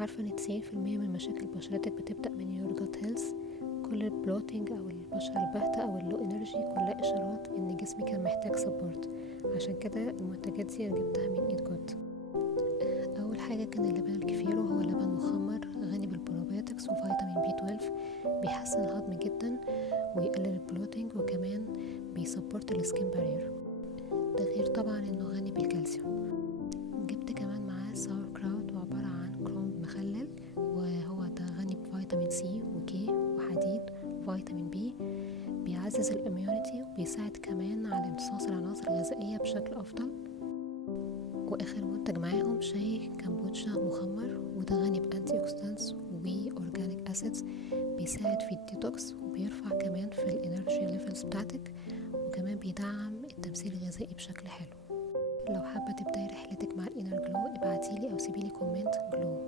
عارفة ان 90% من مشاكل بشرتك بتبدأ من يور جات هيلث. كل البلوتينج او البشرة الباهتة او اللو انرجي كلها اشارات ان جسمي كان محتاج سبورت. عشان كده المنتجات دي انا جبتها من ايد جود. اول حاجة كان اللبن الكفيرو، هو لبن مخمر غني بالبروبيوتكس وفيتامين بي 12، بيحسن الهضم جدا ويقلل البلوتينج، وكمان بيسبورت السكين بارير. ده غير طبعا انه غني بالكالسيوم. جبت كمان معاه ساور كراوت، وعبارة عن كرومب مخلل، وهو ده غني بفيتامين سي وكي وحديد وفيتامين بي، بيعزز الاميونيتي وبيساعد كمان على امتصاص العناصر الغذائية بشكل افضل. واخر منتج معاهم شاي كمبوتشا مخمر، وده غني بانتي اوكسيدانتس واورجانيك اسيدز، بيساعد في الديتوكس وبيرفع كمان في الانرجي ليفلز بتاعتك، وكمان بيدعم التمثيل الغذائي بشكل حلو. لو حابة تبدأي رحلتك مع الانر جلو ابعتيلي او سيبيلي كومنت جلو.